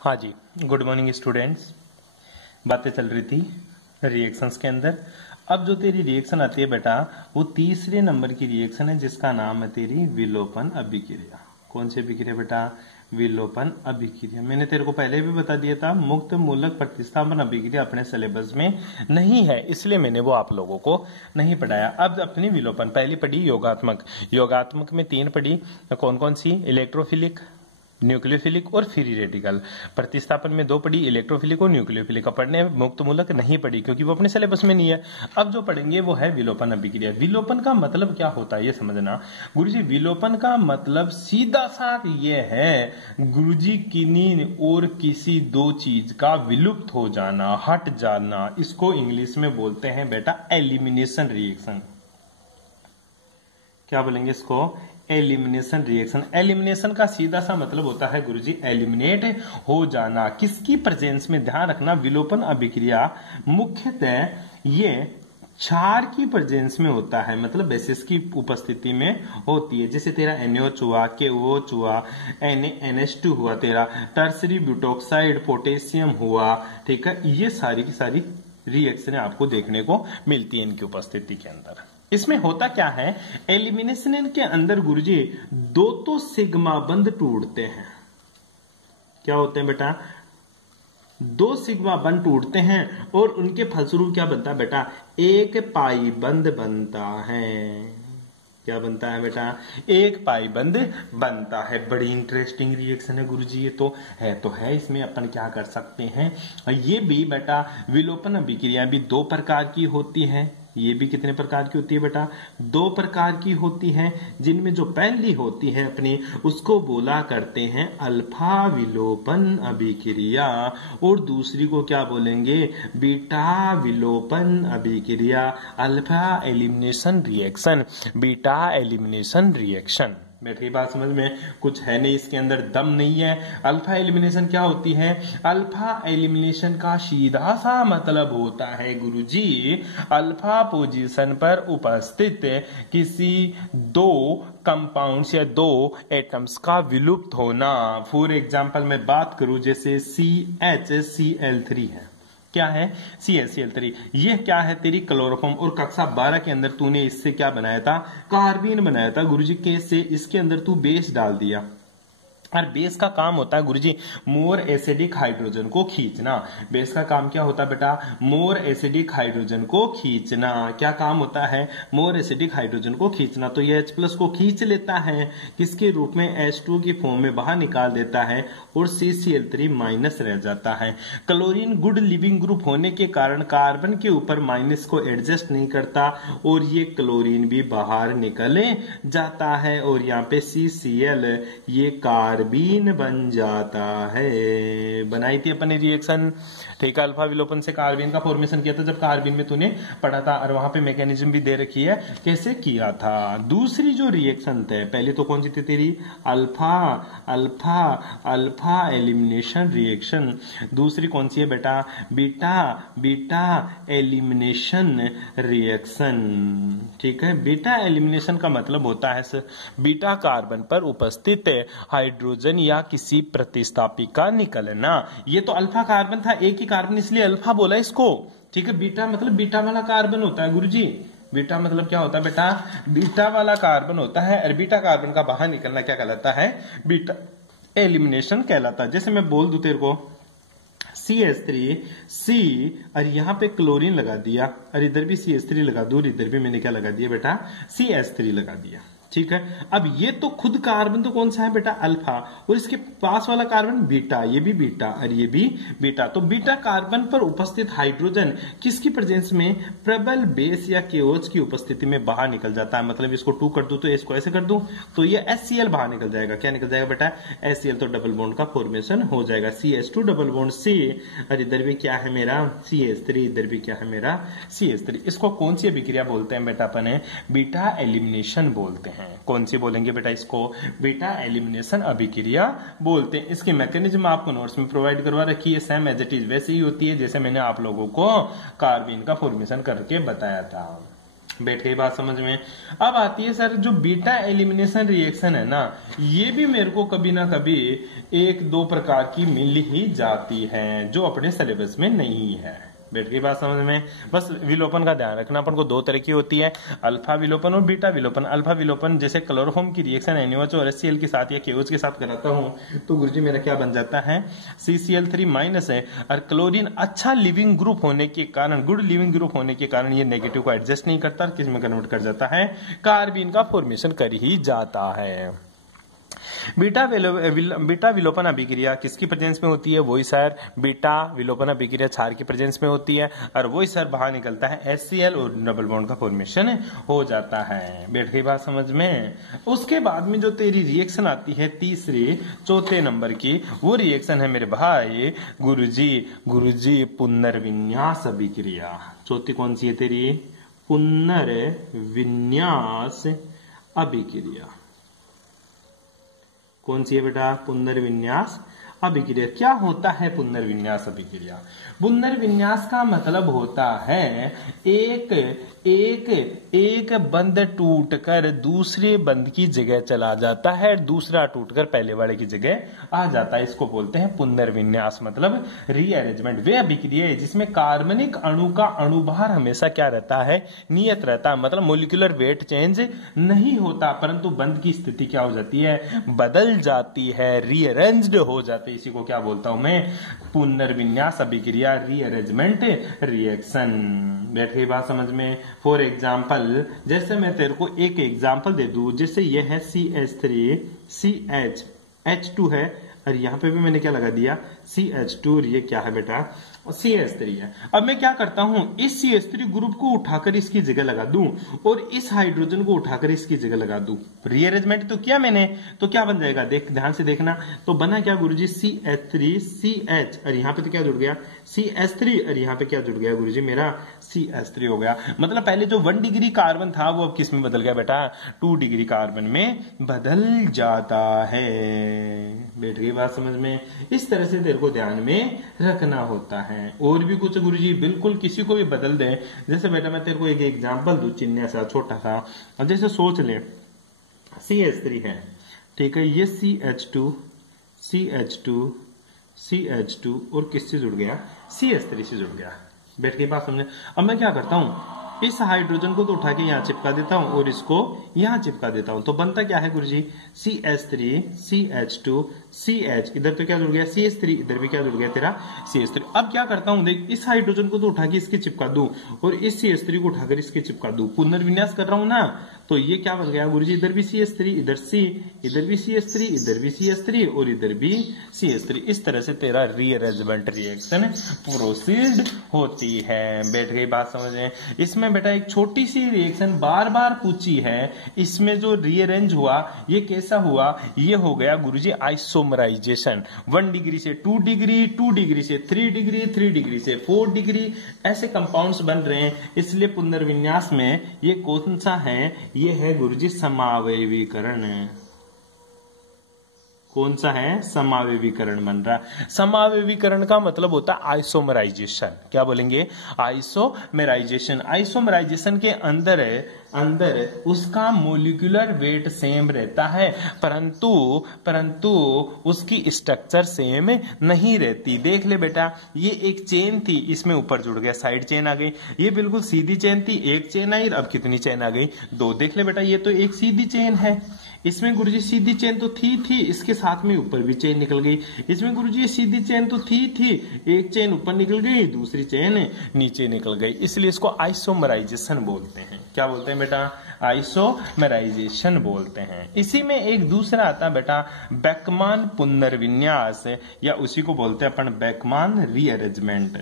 हाँ जी, good morning students. बातें चल रही थी रिएक्शंस के अंदर। अब जो तेरी रिएक्शन आती है बेटा, वो तीसरे नंबर की रिएक्शन है जिसका नाम है तेरी विलोपन अभिक्रिया। कौन सी अभिक्रिया बेटा? विलोपन अभिक्रिया। मैंने तेरे को पहले भी बता दिया था, मुक्त मूलक प्रतिस्थापन अभिक्रिया अपने सिलेबस में नहीं है, इसलिए मैंने वो आप लोगों को नहीं पढ़ाया। अब अपनी विलोपन पहली पढ़ी योगात्मक। योगात्मक में 3 पढ़ी, कौन कौन सी? इलेक्ट्रोफिलिक, न्यूक्लियोफिलिक और फ्री रेडिकल। प्रतिस्थापन में 2 पढ़ी, इलेक्ट्रोफिलिक और न्यूक्लियोफिलिक। का पढ़ने मुक्त मूलक नहीं पढ़ी क्योंकि वो अपने सिलेबस में नहीं है। अब जो पढ़ेंगे वो है विलोपन अभिक्रिया। विलोपन का मतलब क्या होता है ये समझना गुरुजी। विलोपन का मतलब सीधा सा ये है गुरुजी, किन्हीं और किसी 2 चीज का विलुप्त हो जाना, हट जाना। इसको इंग्लिश में बोलते हैं बेटा एलिमिनेशन रिएक्शन। क्या बोलेंगे इसको? Elimination reaction. एलिमिनेशन का सीधा सा मतलब होता है गुरुजी एलिमिनेट हो जाना। किसकी प्रेजेंस में? ध्यान रखना, विलोपन अभिक्रिया मुख्यतः ये क्षार की प्रेजेंस में होता है, मतलब बेसिस की उपस्थिति में होती है। जैसे तेरा NaOH हुआ, KOH हुआ, NaNH2 हुआ, तेरा टर्सरी ब्यूटोक्साइड पोटेशियम हुआ, ठीक है। ये सारी की सारी रिएक्शन आपको देखने को मिलती है इनकी उपस्थिति के अंदर। इसमें होता क्या है, एलिमिनेशन के अंदर गुरुजी 2 तो सिग्मा बंध टूटते हैं। क्या होते हैं बेटा? 2 सिग्मा बंध टूटते हैं और उनके फलस्वरूप क्या बनता है बेटा? एक पाई बंध बनता है। क्या बनता है बेटा? एक पाई बंध बनता है। बड़ी इंटरेस्टिंग रिएक्शन है गुरुजी ये तो है। इसमें अपन क्या कर सकते हैं, ये भी बेटा विलोपन अभिक्रिया भी 2 प्रकार की होती है। ये भी कितने प्रकार की होती है बेटा? 2 प्रकार की होती है, जिनमें जो पहली होती है अपनी, उसको बोला करते हैं अल्फा विलोपन अभिक्रिया और दूसरी को क्या बोलेंगे? बीटा विलोपन अभिक्रिया। Alpha elimination reaction, beta elimination reaction. बैठ गई बात समझ में? कुछ है नहीं इसके अंदर, दम नहीं है। अल्फा एलिमिनेशन क्या होती है? अल्फा एलिमिनेशन का सीधा सा मतलब होता है गुरुजी अल्फा पोजीशन पर उपस्थित किसी 2 कंपाउंड्स या 2 एटम्स का विलुप्त होना। फॉर एग्जांपल मैं बात करूं, जैसे CHCl3 है। क्या है? CHCl3। यह क्या है? तेरी क्लोरोफॉर्म। और कक्षा 12 के अंदर तूने इससे क्या बनाया था? कार्बीन बनाया था गुरुजी। कैसे? इसके अंदर तू बेस डाल दिया और बेस का काम होता है गुरुजी मोर एसिडिक हाइड्रोजन को खींचना। बेस का काम क्या होता है बेटा? मोर एसिडिक हाइड्रोजन को खींचना। क्या काम होता है? मोर एसिडिक हाइड्रोजन को खींचना। तो ये H+ को खींच लेता है, किसके रूप में? H2 की फॉर्म में बाहर निकाल देता है और CCl3 माइनस रह जाता है। क्लोरीन गुड लिविंग ग्रुप होने के कारण कार्बन के ऊपर माइनस को एडजस्ट नहीं करता और ये क्लोरीन भी बाहर निकल जाता है और यहाँ पे CCl ये कार्बीन बन जाता है। बनाई थी अपने रिएक्शन, ठीक है। अल्फा विलोपन से कार्बीन का फॉर्मेशन किया था जब कार्बीन में तूने पढ़ा था, और वहां पे मैकेनिज्म भी दे रखी है कैसे किया था। दूसरी जो रिएक्शन थे, पहले तो कौन सी थी तेरी? Alpha alpha alpha elimination reaction. दूसरी कौन सी है बेटा? बीटा बीटा एलिमिनेशन रिएक्शन, ठीक है। बीटा एलिमिनेशन का मतलब होता है बीटा कार्बन पर उपस्थित हाइड्रोजन या किसी प्रतिस्थापी का निकलना। ये तो अल्फा कार्बन था, एक ही कार्बन, इसलिए अल्फा बोला इसको, ठीक है। बीटा मतलब बीटा वाला कार्बन होता है गुरुजी। बीटा मतलब क्या होता है बेटा? बीटा वाला कार्बन होता है और बीटा कार्बन का बाहर निकलना क्या कहलाता है? बीटा एलिमिनेशन कहलाता है। जैसे मैं बोल दूं तेरे को CH3 C और यहां पे क्लोरीन लगा दिया और इधर भी CH3 लगा दूं, इधर भी मैंने क्या लगा दिया बेटा? CH3 लगा दिया, ठीक है। अब ये तो खुद कार्बन तो कौन सा है बेटा? अल्फा, और इसके पास वाला कार्बन बीटा, ये भी बीटा और ये भी बीटा। तो बीटा कार्बन पर उपस्थित हाइड्रोजन किसकी प्रेजेंस में? प्रबल बेस या KOH की उपस्थिति में बाहर निकल जाता है। मतलब इसको 2 कर दूं तो इसको ऐसे कर दूं तो ये HCl बाहर निकल जाएगा। क्या निकल जाएगा बेटा? HCl। तो डबल बॉन्ड का फॉर्मेशन हो जाएगा, CH2 डबल बॉन्ड C और इधर भी क्या है मेरा? CH3, इधर भी क्या है मेरा? CH3। इसको कौन सी अभिक्रिया बोलते हैं बेटा? अपन बीटा एलिमिनेशन बोलते हैं। कौन सी बोलेंगे बेटा? इसको बीटा एलिमिनेशन अभिक्रिया बोलते हैं। इसकी मैकेनिज्म आपको नोट्स में प्रोवाइड करवा रखी है, सेम एज इट इज वैसे ही होती है जैसे मैंने आप लोगों को कार्बीन का फॉर्मेशन करके बताया था। बैठ गई बात समझ में। अब आती है सर जो बीटा एलिमिनेशन रिएक्शन है ना, ये भी मेरे को कभी ना कभी एक दो प्रकार की मिल ही जाती है जो अपने सिलेबस में नहीं है। बैठ गई बात समझ में। बस विलोपन का ध्यान रखना, अपन को दो तरह की होती है, अल्फा विलोपन और बीटा विलोपन। अल्फा विलोपन जैसे क्लोरोफॉर्म की रिएक्शन NaOH और HCl के साथ या KOH के साथ कराता हूं तो गुरुजी मेरा क्या बन जाता है, CCl3 माइनस है। और क्लोरीन अच्छा लिविंग ग्रुप होने के कारण, गुड लिविंग ग्रुप होने के कारण ये नेगेटिव को एडजस्ट नहीं करता, किस में कन्वर्ट कर जाता है, कार्बीन का फॉर्मेशन कर ही जाता है। बीटा विलोपन अभिक्रिया किसकी प्रेजेंस में होती है, वही सर बीटा विलोपन अभिक्रिया क्षार की प्रेजेंस में होती है, और वही सर बाहर निकलता है HCl और डबल बॉन्ड का फॉर्मेशन हो जाता है। बैठ गई बात समझ में। उसके बाद में जो तेरी रिएक्शन आती है तीसरे चौथे नंबर की, वो रिएक्शन है मेरे भाई गुरुजी पुनर्विन्यास अभिक्रिया। चौथी कौन सी है तेरी, पुनर्विन्यास अभिक्रिया। कौन सी है बेटा, पुनर्विन्यास अभिक्रिया। क्या होता है पुनर्विन्यास अभिक्रिया? पुनर्विन्यास का मतलब होता है एक बंध टूटकर दूसरे बंध की जगह चला जाता है, दूसरा टूटकर पहले वाले की जगह आ जाता है। इसको बोलते हैं पुनर्विन्यास, मतलब रीअरेंजमेंट। वे अभिक्रिया है जिसमें कार्बनिक अणु का अणुभार हमेशा क्या रहता है, नियत रहता है, मतलब मोलिकुलर वेट चेंज नहीं होता, परंतु बंध की स्थिति क्या हो जाती है, बदल जाती है, रीअरेंज्ड हो जाती है। इसी को क्या बोलता हूं मैं, पुनर्विन्यास अभिक्रिया, रीअरेंजमेंट रिएक्शन। बैठ गई बात समझ में। फॉर एग्जाम्पल, जैसे मैं तेरे को एक एग्जाम्पल दे दूं, जैसे ये है CH3CH, H2 है, और यहां पे भी मैंने क्या लगा दिया, CH2, और ये क्या है बेटा, CH3 है। अब मैं क्या करता हूं, इस CH3 ग्रुप को उठाकर इसकी जगह लगा दूं और इस हाइड्रोजन को उठाकर इसकी जगह लगा दूं। रीअरेंजमेंट तो किया मैंने, तो क्या बन जाएगा, देख ध्यान से देखना। तो बना क्या गुरुजी, CH3CH, और यहां पे तो क्या जुड़ गया, CH3, और यहां पे क्या जुड़ गया गुरुजी, मेरा CH3 हो गया। मतलब पहले जो 1 डिग्री कार्बन था वो अब किस में बदल गया बेटा, 2 डिग्री कार्बन में बदल जाता है। बैठ गई बात समझ में। इस तरह से तेरे को ध्यान में रखना होता है। और भी कुछ गुरुजी, बिल्कुल किसी को भी बदल दे। जैसे बेटा मैं तेरे को एक एग्जांपल दूं, चिन्ह सा छोटा सा। अब जैसे सोच ले, CH3 है, ठीक है, ये CH2 और किससे जुड़ गया, CH3 से जुड़ गया। बैठ गई बात समझे। अब मैं क्या करता हूं, इस हाइड्रोजन को तो उठा के यहां चिपका देता हूं और इसको यहां चिपका देता हूं, तो बनता क्या है गुरुजी, CH3 CH2 CH, इधर तो क्या जुड़ गया, CH3, इधर भी क्या जुड़ गया तेरा, CH3। अब क्या करता हूं, देख इस हाइड्रोजन को तो उठा के इसके चिपका दूं और इस CH3 को उठाकर इसके चिपका दूं, पुनर्विन्यास कर रहा हूं ना, तो ये क्या बन गया गुरुजी, इधर भी CH3, इधर C, इधर भी CH3, इधर भी CH3 और इधर भी CH3। इस तरह से तेरा रीअरेंजमेंट रिएक्शन प्रोसीड होती है। बैठ गई बात समझ में। इसमें बेटा एक छोटी सी रिएक्शन बार बार पूछी है, इसमें जो रीअरेंज हुआ ये कैसा हुआ, ये हो गया गुरुजी आइसोमराइजेशन। 1 डिग्री से 2 डिग्री, 2 डिग्री से 3 डिग्री, 3 डिग्री से 4 डिग्री, ऐसे कंपाउंड्स बन रहे हैं। इसलिए पुनर्विन्यास में ये कौन सा है, ये है गुरुजी समावयवीकरण। कौन सा है, समावयवीकरण बन रहा है। समावयवीकरण का मतलब होता है आइसोमराइजेशन। क्या बोलेंगे, आइसोमराइजेशन। आइसोमराइजेशन के अंदर उसका मोलिकुलर वेट सेम रहता है, परंतु उसकी स्ट्रक्चर सेम नहीं रहती। देख ले बेटा, ये एक चेन थी, इसमें ऊपर जुड़ गया, साइड चेन आ गई। ये बिल्कुल सीधी चेन थी, एक चेन आई, अब कितनी चेन आ गई, 2। देख ले बेटा, ये तो एक सीधी चेन है, इसमें गुरुजी सीधी चेन तो थी, इसके साथ में ऊपर भी चेन निकल गई। इसमें गुरुजी सीधी चेन तो थी, एक चेन ऊपर निकल गई, दूसरी चेन नीचे निकल गई, इसलिए इसको आइसोमराइजेशन बोलते हैं। क्या बोलते हैं बेटा, आइसोमराइजेशन बोलते हैं। इसी में एक दूसरा आता है बेटा बेकमान पुनर्विन्यास, या उसी को बोलते हैं अपन बेकमान रीअरेंजमेंट।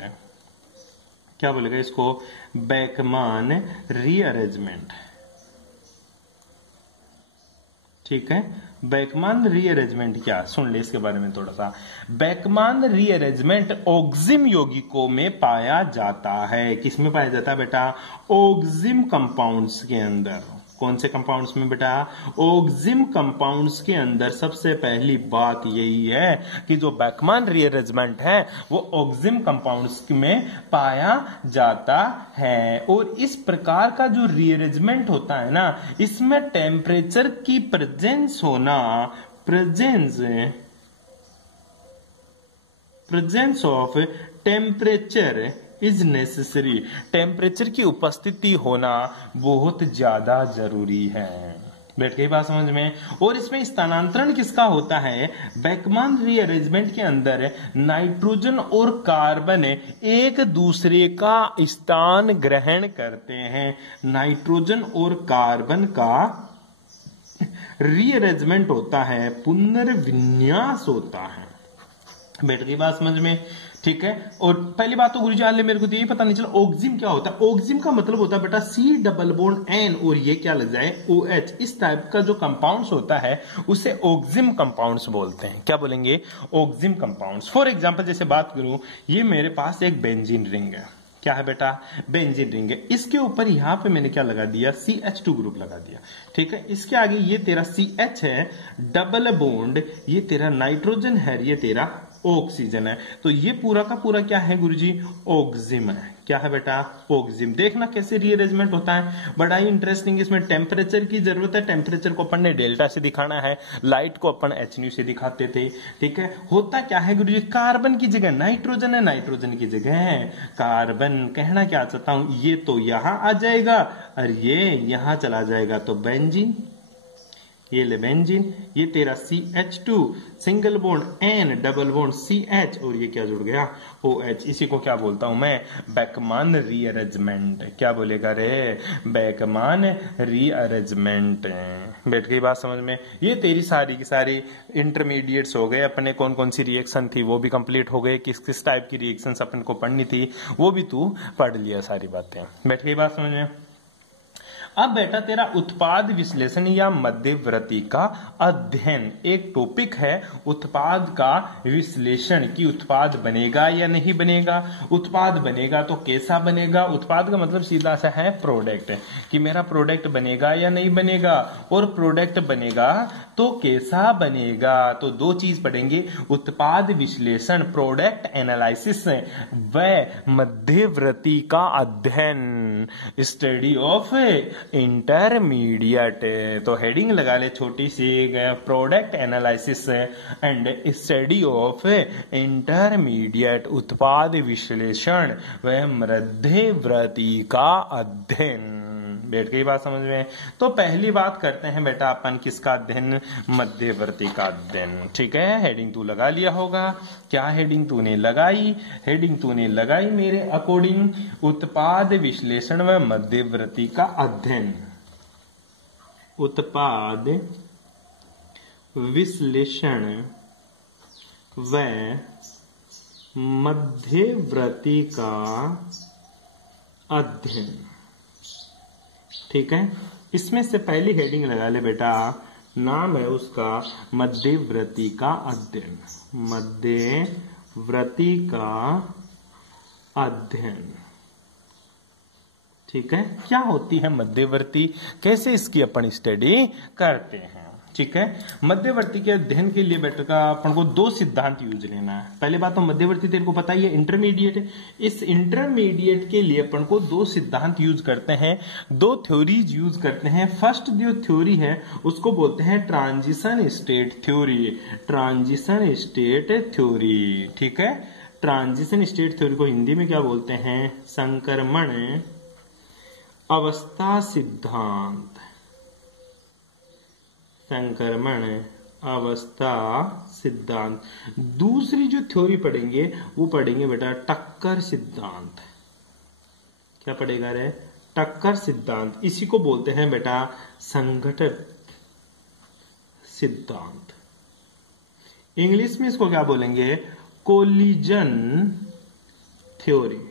क्या बोलेगा इसको, बेकमान रीअरेंजमेंट। ठीक है, बेकमान रीअरेंजमेंट क्या, सुन ले इसके बारे में थोड़ा सा। बेकमान रीअरेंजमेंट ऑक्जिम यौगिकों में पाया जाता है। किस में पाया जाता है बेटा, ऑक्जिम कंपाउंड्स के अंदर। कौन से कंपाउंड्स में बेटा? ऑक्सिम कंपाउंड्स के अंदर सबसे पहली बात यही है कि जो बेकमैन रीअरेंजमेंट है वो ऑक्सिम कंपाउंड्स में पाया जाता है। और इस प्रकार का जो रीअरेंजमेंट होता है ना, इसमें टेम्परेचर की प्रेजेंस होना, presence of temperature is necessary, temperature की उपस्थिति होना बहुत ज्यादा जरूरी है। बैठ गई बात समझ में? और इसमें स्थानांतरण किसका होता है? बेकमैन रीअरेंजमेंट के अंदर नाइट्रोजन और कार्बन एक दूसरे का स्थान ग्रहण करते हैं। नाइट्रोजन और कार्बन का रीअरेंजमेंट होता है, पुनर्विन्यास होता है। बैठ गई बात समझ में? ठीक है। और पहली बात तो गुरुजी हाल मेरे को तो यही पता नहीं चला ऑक्सिम क्या होता है। ऑक्सिम का मतलब होता है बेटा C डबल बॉन्ड N और ये क्या लग जाए OH। इस टाइप का जो कंपाउंड्स होता है उसे ऑक्सिम कंपाउंड्स बोलते हैं। क्या बोलेंगे? ऑक्सिम कंपाउंड्स। फॉर एग्जांपल जैसे बात करूं, ये मेरे पास एक बेंजीन रिंग है। क्या है बेटा? बेंजीन रिंग है। इसके ऊपर यहां पे मैंने क्या लगा दिया? CH2 ग्रुप लगा दिया। ठीक है। इसके आगे ये तेरा CH है, डबल बॉन्ड, ये तेरा नाइट्रोजन है, ये तेरा ऑक्सीजन है। तो ये पूरा का पूरा क्या है गुरुजी? ऑक्सिम है। क्या है बेटा? ऑक्सिम। देखना कैसे रीअरेंजमेंट होता है, बड़ा ही इंटरेस्टिंग। इसमें टेम्परेचर की जरूरत है। टेम्परेचर को अपन ने डेल्टा से दिखाना है, लाइट को अपन HNu से दिखाते थे। ठीक है। होता क्या है गुरुजी? कार्बन की जगह नाइट्रोजन है, नाइट्रोजन की जगह है कार्बन। कहना क्या चाहता हूं, ये तो यहां आ जाएगा और ये यहां चला जाएगा, तो बेंजीन। ये ले बेंजीन, ये तेरा CH2 single bond N double bond CH और ये क्या जुड़ गया? OH। इसी को क्या बोलता हूं मैं? Beckmann rearrangement. क्या बोलेगा रे? Beckmann rearrangement. बैठ गई बात समझ में? ये तेरी सारी की सारी इंटरमीडिएट्स हो गए। अपने कौन कौन सी रिएक्शन थी वो भी कंप्लीट हो गए, किस किस टाइप की रिएक्शंस अपन को पढ़नी थी वो भी तू पढ़ लिया सारी बातें। बैठ गई बात समझ में? अब बेटा तेरा उत्पाद विश्लेषण या मध्यवर्ती का अध्ययन एक टॉपिक है। उत्पाद का विश्लेषण कि उत्पाद बनेगा या नहीं बनेगा, उत्पाद बनेगा तो कैसा बनेगा। उत्पाद का मतलब सीधा सा है प्रोडक्ट, कि मेरा प्रोडक्ट बनेगा या नहीं बनेगा, और प्रोडक्ट बनेगा तो कैसा बनेगा। तो दो चीज पढ़ेंगे, उत्पाद विश्लेषण प्रोडक्ट एनालिसिस व मध्यवर्ती का अध्ययन स्टडी ऑफ इंटरमीडिएट। तो हेडिंग लगा ले छोटी सी, product analysis and study of intermediate, उत्पाद विश्लेषण व मध्यवर्ती का अध्ययन। बैठ गई बात समझ में? तो पहली बात करते हैं बेटा अपन किसका अध्ययन? मध्यवर्ती का अध्ययन। ठीक है। हेडिंग तू लगा लिया होगा। क्या हेडिंग तूने लगाई? हेडिंग तूने लगाई मेरे अकॉर्डिंग उत्पाद विश्लेषण व मध्यवर्ती का अध्ययन। उत्पाद विश्लेषण व मध्यवर्ती का अध्ययन। ठीक है। इसमें से पहली हेडिंग लगा ले बेटा, नाम है उसका मध्यवर्ती का अध्ययन। मध्यवर्ती का अध्ययन। ठीक है। क्या होती है मध्यवर्ती, कैसे इसकी अपन स्टडी करते हैं? ठीक है। मध्यवर्ती के अध्ययन के लिए बेटा का अपन को दो सिद्धांत यूज लेना है। पहले बात तो मध्यवर्ती तेरे को पता ही है इंटरमीडिएट है। इस इंटरमीडिएट के लिए अपन को दो सिद्धांत यूज करते हैं, दो थ्योरीज यूज करते हैं। फर्स्ट जो थ्योरी है उसको बोलते हैं transition state theory. Transition state theory. ठीक है। ट्रांजिशन स्टेट थ्योरी को हिंदी में क्या बोलते हैं? संक्रमण अवस्था सिद्धांत। संक्रमण अवस्था सिद्धांत। दूसरी जो थ्योरी पढ़ेंगे वो पढ़ेंगे बेटा टक्कर सिद्धांत। क्या पढ़ेगा रे? टक्कर सिद्धांत। इसी को बोलते हैं बेटा संघटन सिद्धांत। इंग्लिश में इसको क्या बोलेंगे? Collision theory.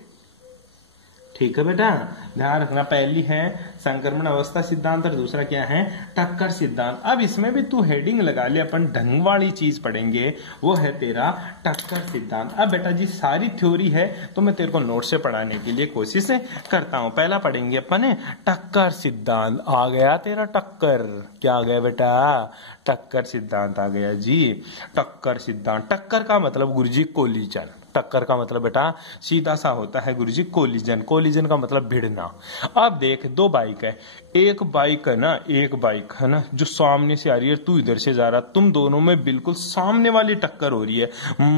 ठीक है बेटा, ध्यान रखना। पहली है संक्रमण अवस्था सिद्धांत और दूसरा क्या है, टक्कर सिद्धांत। अब इसमें भी तू हेडिंग लगा ले, अपन ढंग वाली चीज पढ़ेंगे, वो है तेरा टक्कर सिद्धांत। अब बेटा जी सारी थ्योरी है तो मैं तेरे को नोट से पढ़ाने के लिए कोशिश करता हूं। पहला पढ़ेंगे अपन टक्कर सिद्धांत। आ गया तेरा टक्कर, क्या आ गया बेटा, टक्कर सिद्धांत आ गया जी। टक्कर सिद्धांत, टक्कर का मतलब गुरुजी कोलिजन। टक्कर का मतलब बेटा सीधा सा होता है गुरुजी कोलिजन। कोलिजन का मतलब भिड़ना। अब देख दो बाइक है, एक बाइक है ना जो सामने से आ रही है, तू इधर से जा रहा, तुम दोनों में बिल्कुल सामने वाली टक्कर हो रही है।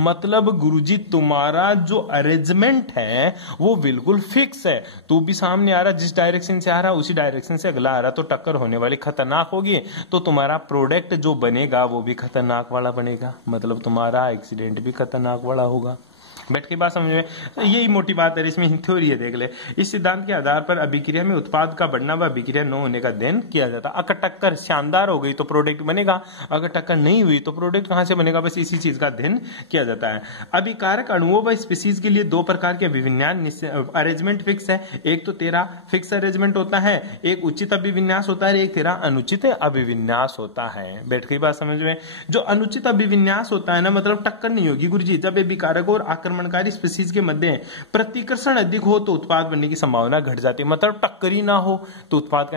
मतलब गुरुजी तुम्हारा जो अरेंजमेंट है वो बिल्कुल फिक्स है। तू भी सामने आ रहा, जिस डायरेक्शन से आ रहा उसी डायरेक्शन से अगला आ रहा, तो टक्कर होने वाली खतरनाक होगी। तो तुम्हारा प्रोडक्ट जो बनेगा वो भी खतरनाक वाला बनेगा, मतलब तुम्हारा एक्सीडेंट भी खतरनाक वाला होगा। बैठ के बात समझ में, यही मोटी बात है, इसमें थ्योरी है, देख ले। इस सिद्धांत के आधार पर अभिक्रिया में उत्पाद का बढ़ना व अभिक्रिया न होने का अध्ययन किया जाता। अगर टक्कर शानदार हो गई तो प्रोडक्ट बनेगा, अगर टक्कर नहीं हुई तो प्रोडक्ट कहां से बनेगा, बस इसी चीज का अध्ययन किया जाता है। अभिकारक अणुओं व स्पीसीज के लिए दो प्रकार के अभिविन्यास अरेंजमेंट फिक्स है। एक तो तेरा फिक्स अरेंजमेंट होता है, एक उचित अभिविन्यास होता है, एक तेरा अनुचित अभिविन्यास होता है। बैठ के बात समझ में, जो अनुचित अभिविन्यास होता है ना, मतलब टक्कर नहीं होगी गुरुजी। जब अभिकारक और आक्रमणकारी स्पीसीज के मध्य प्रतिकर्षण अधिक हो तो उत्पाद बनने की संभावना घट जाती है। मतलब टक्कर ही ना हो तो उत्पाद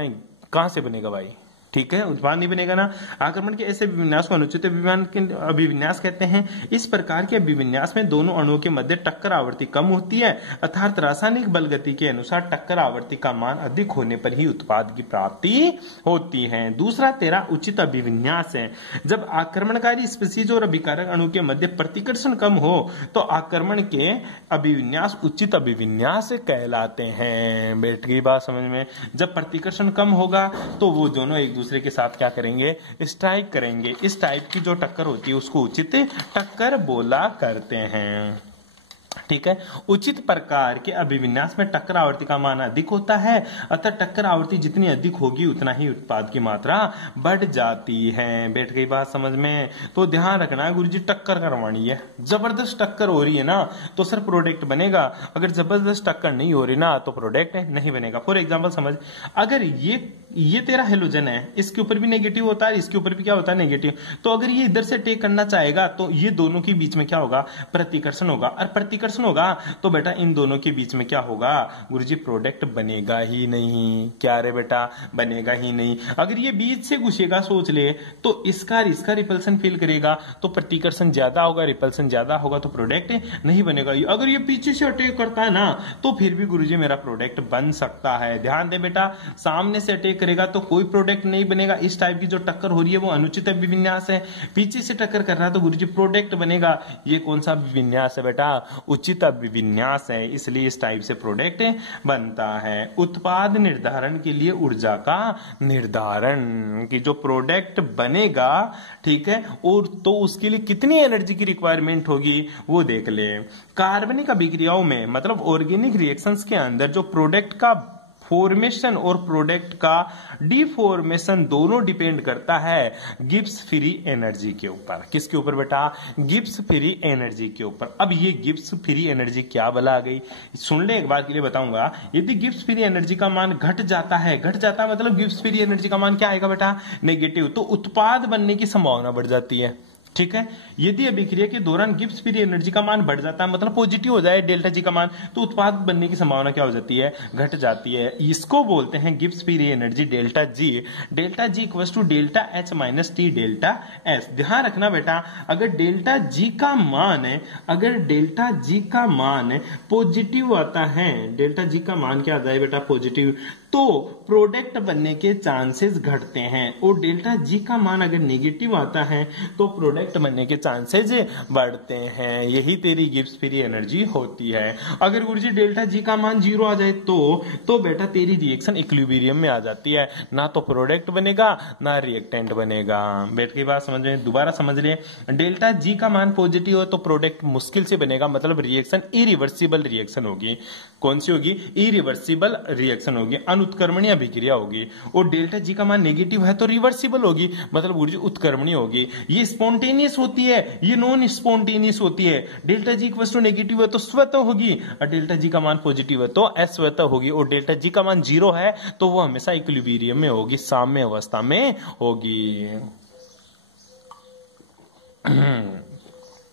कहां से बनेगा भाई, ठीक है, उत्पाद नहीं बनेगा ना। आक्रमण के ऐसे अभिविन्यास को अनुचित अभिविन्यास कहते हैं। इस प्रकार के अभिविन्यास में दोनों अणुओं के मध्य टक्कर आवृत्ति कम होती है, अर्थात रासायनिक बल गति के अनुसार टक्कर आवृत्ति का मान अधिक होने पर ही उत्पाद की प्राप्ति होती है। दूसरा तेरा उचित अभिविन्यास है। जब आक्रमणकारी स्पीसीज और अभिकारक अणु के मध्य प्रतिकर्षण कम हो तो आक्रमण के अभिविन्यास उचित अभिविन्यास कहलाते हैं। बैठ गई बात समझ में। जब प्रतिकर्षण कम होगा तो वो दोनों एक दूसरे के साथ क्या करेंगे, स्ट्राइक करेंगे। इस टाइप की जो टक्कर होती है उसको उचित टक्कर बोला करते हैं, ठीक है। उचित प्रकार के अभिविन्यास में टक्कर आवृत्ति का मान अधिक होता है, अतः टक्कर आवृत्ति जितनी अधिक होगी उतना ही उत्पाद की मात्रा बढ़ जाती है। बैठ गई बात समझ में। तो ध्यान रखना है गुरुजी, टक्कर करवानी है, जबरदस्त टक्कर हो रही है ना तो सर प्रोडक्ट बनेगा, अगर जबरदस्त टक्कर नहीं हो रही ना तो प्रोडक्ट नहीं बनेगा। फॉर एग्जाम्पल समझ, अगर ये तेरा हेलोजन है, इसके ऊपर भी नेगेटिव होता है, इसके ऊपर भी क्या होता है, नेगेटिव। तो अगर ये इधर से टेक करना चाहेगा तो ये दोनों के बीच में क्या होगा, प्रतिकर्षण होगा, और प्रतिकर्षण होगा तो बेटा इन दोनों के बीच में क्या होगा गुरुजी, प्रोडक्ट बनेगा ही नहीं। क्या रे बेटा, बनेगा ही नहीं। अगर ये बीच से घुसेगा, सोच ले, तो इसका रिपल्सन फील करेगा, तो प्रतिकर्षण ज्यादा होगा, रिपल्सन ज्यादा होगा, तो प्रोडक्ट नहीं बनेगा। अगर ये पीछे से अटैक करता है ना तो फिर भी गुरुजी मेरा प्रोडक्ट बन सकता है। ध्यान दे बेटा, सामने से अटैक करेगा तो कोई प्रोडक्ट नहीं बनेगा। इस टाइप की जो टक्कर हो रही है वो अनुचित अभिविन्यास है। पीछे से टक्कर कर रहा है तो गुरुजी प्रोडक्ट बनेगा। ये कौन सा अभिविन्यास है बेटा, उचित अभिविन्यास है, इसलिए इस टाइप से प्रोडक्ट बनता है। उत्पाद निर्धारण के लिए ऊर्जा का निर्धारण, कि जो प्रोडक्ट बनेगा, ठीक है, और तो उसके लिए कितनी एनर्जी की रिक्वायरमेंट होगी वो देख ले। कार्बनिक अभिक्रियाओं में मतलब ऑर्गेनिक रिएक्शंस के अंदर जो प्रोडक्ट का फॉर्मेशन और प्रोडक्ट का डिफॉर्मेशन दोनों डिपेंड करता है गिब्स फ्री एनर्जी के ऊपर। किसके ऊपर बेटा, गिब्स फ्री एनर्जी के ऊपर। अब ये गिब्स फ्री एनर्जी क्या बला गई, सुन ले, एक बार के लिए बताऊंगा। यदि गिब्स फ्री एनर्जी का मान घट जाता है मतलब गिब्स फ्री एनर्जी का मान क्या आएगा बेटा, नेगेटिव, तो उत्पाद बनने की संभावना बढ़ जाती है, ठीक है। यदि अभिक्रिया के दौरान गिब्स फ्री एनर्जी का मान बढ़ जाता है, मतलब पॉजिटिव हो जाए डेल्टा जी का मान, तो उत्पाद बनने की संभावना क्या हो जाती है, घट जाती है। इसको बोलते हैं Gibbs free energy delta G. Delta G equals to delta H minus T delta S. ध्यान रखना बेटा, अगर डेल्टा जी का मान है, अगर डेल्टा जी का मान पॉजिटिव आता है, डेल्टा जी का मान क्या आता है बेटा, पॉजिटिव, तो प्रोडक्ट बनने के चांसेस घटते हैं। और डेल्टा जी का मान अगर नेगेटिव आता है तो प्रोडक्ट बनने के चांसेस बढ़ते हैं। यही तेरी गिब्स फ्री एनर्जी होती है। अगर गुरुजी डेल्टा जी का मान 0 आ जाए तो बेटा तेरी रिएक्शन इक्विलिब्रियम में आ जाती है, ना तो प्रोडक्ट बनेगा ना रिएक्टेंट बनेगा। बैठ के बात समझ में, दोबारा समझ ले, डेल्टा जी का मान पॉजिटिव हो तो प्रोडक्ट मुश्किल से बनेगा, मतलब रिएक्शन इरिवर्सिबल रिएक्शन होगी। कौन सी होगी, इरिवर्सिबल रिएक्शन होगी। उत्क्रमणीय अभिक्रिया होगी, और डेल्टा जी का मान नेगेटिव है तो रिवर्सिबल होगी, मतलब गुरुजी उत्क्रमणीय होगी। ये स्पॉन्टेनियस होती है, ये नॉन स्पॉन्टेनियस होती है। Delta G equal to negative है तो स्वतः होगी, और डेल्टा जी का मान पॉजिटिव है तो अस्वतः होगी, और डेल्टा जी का मान 0 है तो वो हमेशा इक्विलिब्रियम में होगी, साम्य अवस्था में होगी।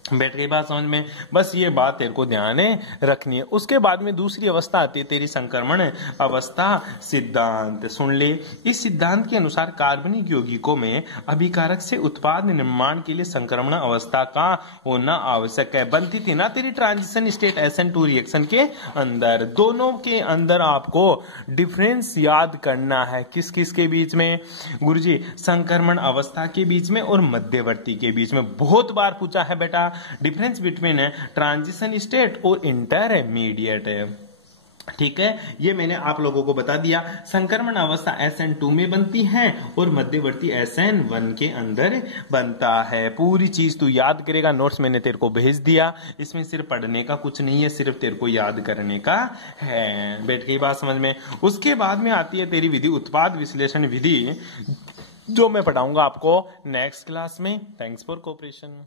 बैठ गई बात समझ में? बस ये बात तेरे को ध्यान रखनी है। उसके बाद में दूसरी अवस्था आती है तेरी संक्रमण अवस्था सिद्धांत। सुन ले, इस सिद्धांत के अनुसार कार्बनिक यौगिकों में अभिकारक से उत्पाद निर्माण के लिए संक्रमण अवस्था का होना आवश्यक है। बनती थी ना तेरी ट्रांजिशन स्टेट SN2 रिएक्शन के अंदर। दोनों के अंदर आपको डिफरेंस याद करना है। किस किस के बीच में गुरुजी? संक्रमण अवस्था के बीच में और मध्यवर्ती के बीच में। बहुत बार पूछा है बेटा डिफरेंस बिटवीन ट्रांजिशन स्टेट और इंटरमीडिएट। ठीक है, ये मैंने आप लोगों को बता दिया। संक्रमण अवस्था SN2 में बनती है और मध्यवर्ती SN1 के अंदर बनता है। पूरी चीज तू याद करेगा, नोट्स मैंने तेरे को भेज दिया। इसमें सिर्फ पढ़ने का कुछ नहीं है, सिर्फ तेरे को याद करने का है। बैठ गई बात समझ में? उसके बाद में आती है तेरी विधि उत्पाद विश्लेषण विधि, जो मैं पढ़ाऊंगा आपको नेक्स्ट क्लास में। Thanks for cooperation.